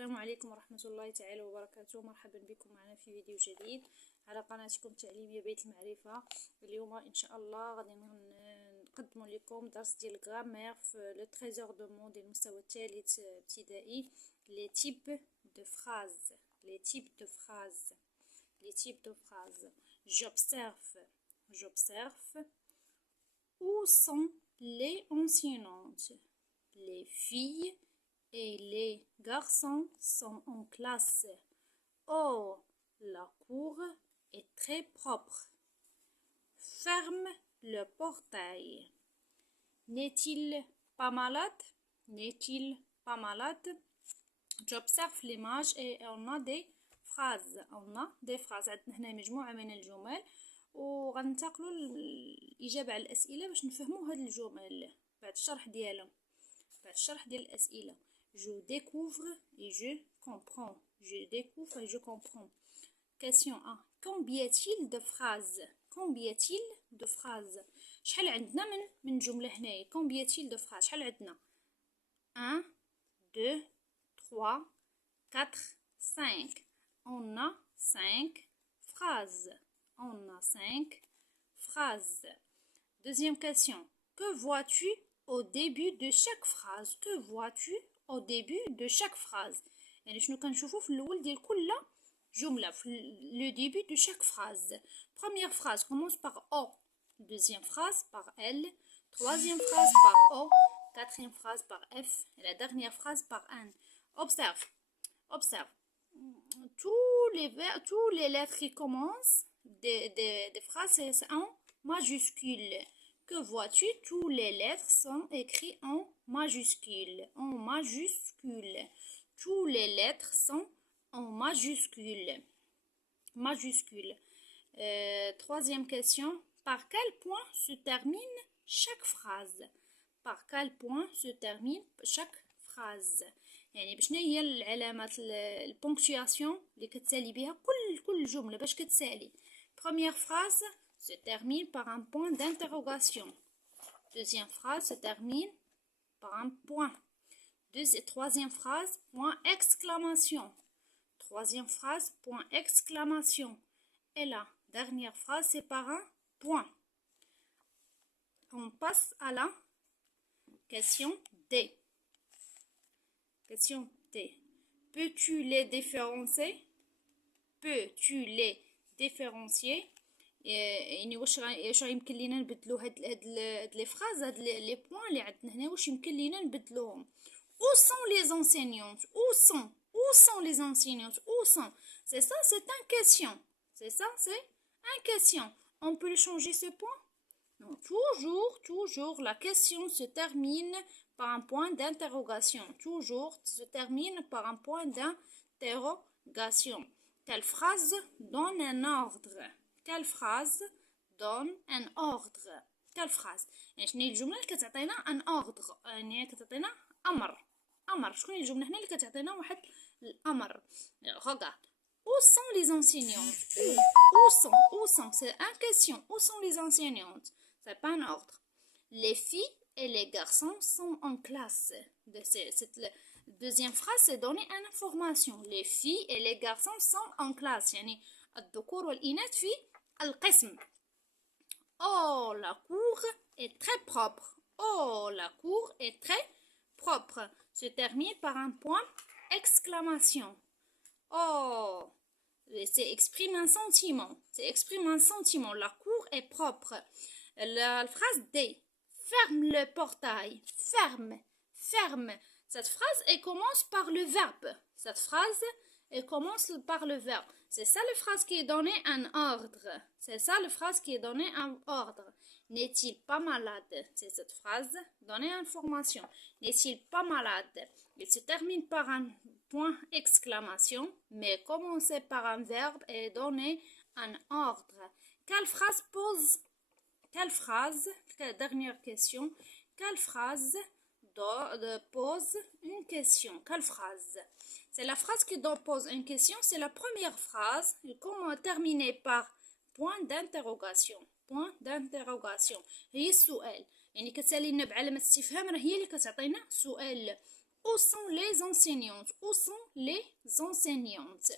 السلام عليكم ورحمة الله تعالى وبركاته. مرحبا بكم معنا في فيديو جديد على قناتكم التعليمية بيت المعرفة. اليوم ان شاء الله غادي نقدم لكم درس ديال الغرامير في لو تريزور دو مون ديال المستوى الثالث ابتدائي. لي تيب دو فراز j'observe où sont les enseignantes. Les filles et les garçons sont en classe. Oh, la cour est très propre. Ferme le portail. N'est-il pas malade? J'observe l'image et on a des phrases. عندنا هنا مجموعة من الجمل وغننتقلوا الإجابة على الأسئلة باش نفهموا هاد الجمل بعد الشرح ديالهم، بعد الشرح ديال الأسئلة. Je découvre et je comprends. Question 1. Combien y a-t-il de phrases? شحال عندنا من جملة هنايا؟ Combien y a-t-il de phrases؟ شحال عندنا؟ 1 2 3 4 5. On a 5 phrases. Deuxième question. Que vois-tu au début de chaque phrase? يعني شنو كنشوفو في الاول ديال كل جمله في le début de chaque phrase. Première phrase commence par O, deuxième phrase par L, troisième phrase par O, quatrième phrase par F et la dernière phrase par N. Observe tous les lettres qui commencent des phrases c'est en majuscule. Que vois-tu? Tous les lettres sont écrites en majuscule. Tous les lettres sont en majuscule. Troisième question. Par quel point se termine chaque phrase? يعني بشنا هي العلامات البونكتواسيون اللي كتسالي بها كل جمله باش كتسالي. Première phrase se termine par un point d'interrogation. Deuxième phrase se termine par un point. Troisième phrase, point exclamation. Troisième phrase, point exclamation. Et la dernière phrase, c'est par un point. On passe à la question D. Question D. Peux-tu les différencier? يعني واش يمكن لينا نبدلو هاد لي فراز، هاد لي بوين اللي عندنا هنا، واش يمكن لينا نبدلوهم؟ Où sont les enseignantes? Où sont les enseignantes? C'est ça, c'est une question. On peut changer ce point? Non, toujours la question se termine par un point d'interrogation. Quelle phrase donne un ordre? Quelle phrase يعني شنو هي الجمله اللي كتعطينا ان اوردر، يعني كتعطينا امر. شكون هي الجمله هنا اللي كتعطينا واحد الامر؟ regarde. Où sont les enseignantes? Où sont c'est une question. Où sont les enseignantes? C'est pas un ordre. Les filles et les garçons sont en classe. Cette deuxième phrase c'est donner une information. Les filles et les garçons sont en classe. يعني الذكور والإناث في القسم. Oh, la cour est très propre. Se termine par un point exclamation. Oh, c'est exprime un sentiment. La cour est propre. La phrase D. Ferme le portail. Ferme. Cette phrase, elle commence par le verbe. C'est ça la phrase qui est donnée un ordre. N'est-il pas malade? C'est cette phrase donner information. N'est-il pas malade? Il se termine par un point exclamation, mais commencer par un verbe et donner un ordre. Dernière question. Quelle phrase pose une question? Quelle phrase? C'est la phrase qui pose une question, c'est la première phrase, terminée par point d'interrogation. هي السؤال، يعني كتسالينا بعلامة استفهام، راه هي اللي كتعطينا سؤال. Où sont les enseignantes? Où sont les enseignantes?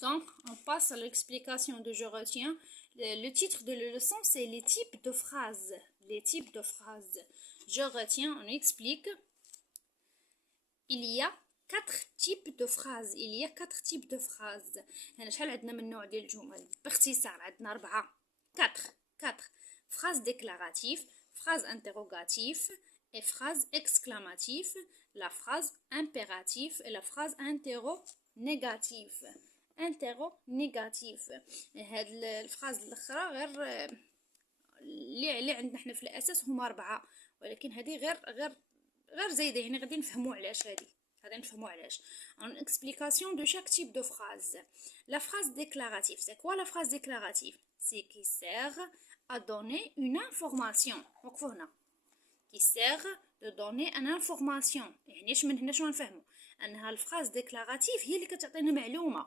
Donc, on passe à l'explication de je retiens. Le titre de la leçon, c'est les types de phrases. Les types de phrases. Je retiens, on explique. Il y a 4 types de phrases. Il y a 4 types de phrases. هنا شحال عندنا من نوع ديال الجمل؟ باختصار عندنا 4. 4 phrase déclarative, phrase interrogative et phrase exclamative, la phrase impérative et la phrase interro-négative. هاد الفراز الاخرى غير اللي عندنا حنا في الاساس هما 4 ولكن هذه غير زايده يعني غادي نفهموا علاش غادي نفهموا علاش. En explication de chaque type de phrase. La phrase déclarative, c'est quoi la phrase déclarative? C'est qui sert à donner une information. وقفوا هنا. Qui sert de donner une information. يعني من هنا شنو نفهموا؟ انها الفراز ديكلاراتيف هي اللي كتعطينا معلومه.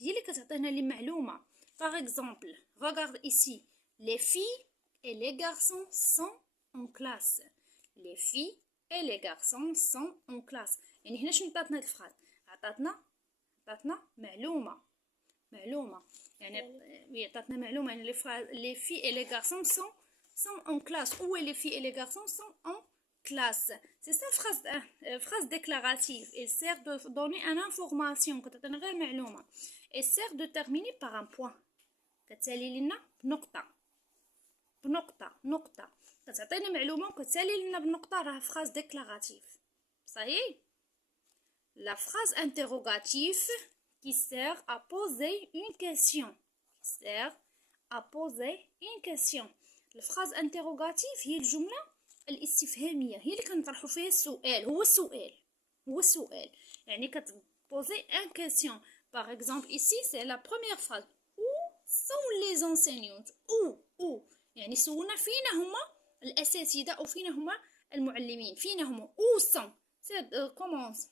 هي اللي كتعطينا لي معلومه. Par exemple, regarde ici. Les filles et les garçons sont en classe. Les filles et les garçons sont en classe. يعني هنا شنو عطاتنا الفراز؟ عطاتنا معلومه يعني عطاتنا معلومه يعني les filles et les garçons sont en classe. Où est les filles et les garçons sont en classe. C'est ça phrase déclarative. Elle sert de donner une information كتعطينا غير معلومه. Elle sert de terminer par un point. كتسالي لنا بنقطة كتعطينا معلومة وكتسالي لنا بنقطة راه phrase déclarative. صحيح. La phrase interrogative qui sert à poser une question. الفراز interrogative هي الجملة الاستفهامية هي اللي كنطرحوا فيها السؤال. هو السؤال يعني كتبوزي ان كيسيون. Par exemple ici c'est la première phrase. Où sont les enseignantes? où يعني سولنا فينا هما الاساتذه او فينا هما المعلمين. فينا هما où sont. C'est commence.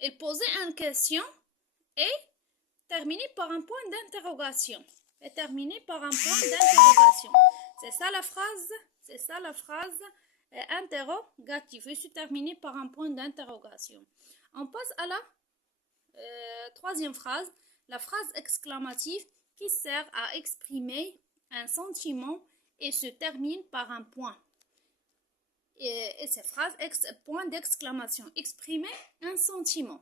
Elle posait une question et terminait par un point d'interrogation. C'est ça la phrase interrogative. Et se terminer par un point d'interrogation. On passe à la troisième phrase, la phrase exclamative qui sert à exprimer un sentiment et se termine par un point. Et cette phrase, point d'exclamation, exprimer un sentiment.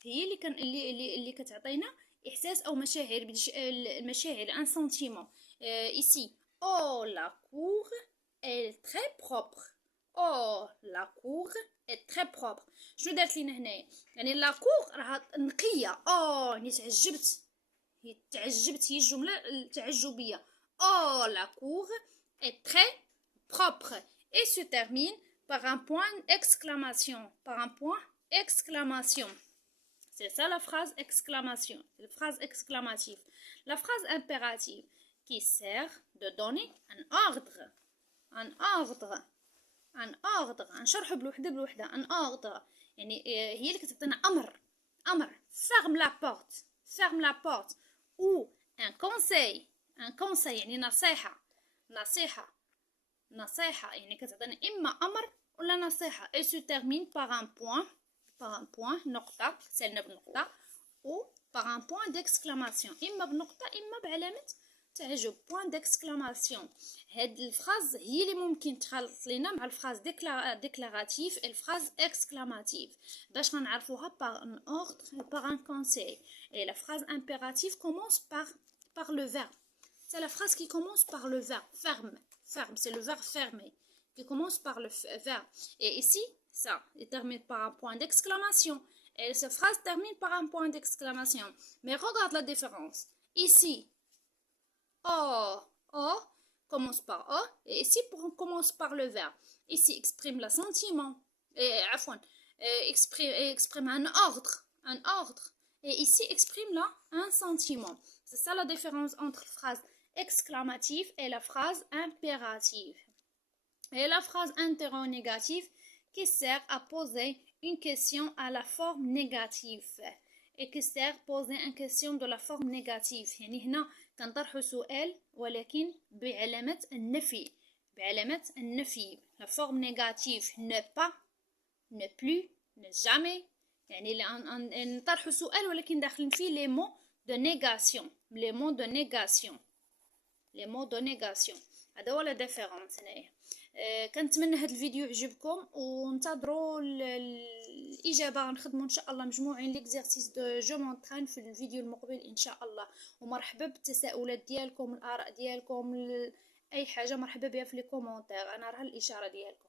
هي اللي كتعطينا احساس او مشاعر المشاعر un sentiment. Ici, oh la cour est très propre. شنو دارت لينا هنايا؟ يعني لا كور راه نقيه. يعني تعجبت هي الجمله التعجبيه. la cour est très propre et se termine par un point d'exclamation. C'est ça la phrase exclamation, la phrase exclamative. La phrase impérative qui sert de donner un ordre. نشرحه بوحده. un ordre يعني هي اللي كتعطينا امر. ferme la porte. ou un conseil يعني نصيحة يعني كتعطينا اما امر ولا نصيحة. et se termine par un point نقطة سالنا بنقطة ou par un point d'exclamation اما بنقطة اما بعلامة تعجب. point d'exclamation. هاد الفراز هي اللي ممكن تخلط لينا مع الفراز déclarative et الفراز exclamative باش غنعرفوها par un ordre et par un conseil. Et la phrase impérative commence par le verbe. C'est la phrase qui commence par le verbe. Ferme, c'est le verbe fermer qui commence par le verbe. Et ici, ça, il termine par un point d'exclamation. Et cette phrase termine par un point d'exclamation. Mais regarde la différence. Ici, commence par O, et ici commence par le verbe. Ici exprime le sentiment, exprime un ordre, et ici exprime là un sentiment. C'est ça la différence entre la phrase exclamative et la phrase impérative. Et la phrase interrogative qui sert à poser une question à la forme négative. Et qui sert à poser une question de la forme négative. يعني هنا كنطرحوا سؤال ولكن بعلامة النفي. لا فورم نيجاتيف ne pas ne plus ne jamais. يعني نطرحوا سؤال ولكن داخلين فيه لي مو دو نيغاسيون، لي مو دو نيغاسيون، لي مو دو نيغاسيون. هذا هو لا ديفيرونس هنايا. كنتمنى هذا الفيديو يعجبكم وانتظروا الاجابه. غنخدموا ان شاء الله مجموعين ليكزارسيس دو جو مونطرين في الفيديو المقبل ان شاء الله. ومرحبا بالتساؤلات ديالكم، الاراء ديالكم، اي حاجه مرحبا بها في لي كومونتير، انا راه الاشاره ديالكم.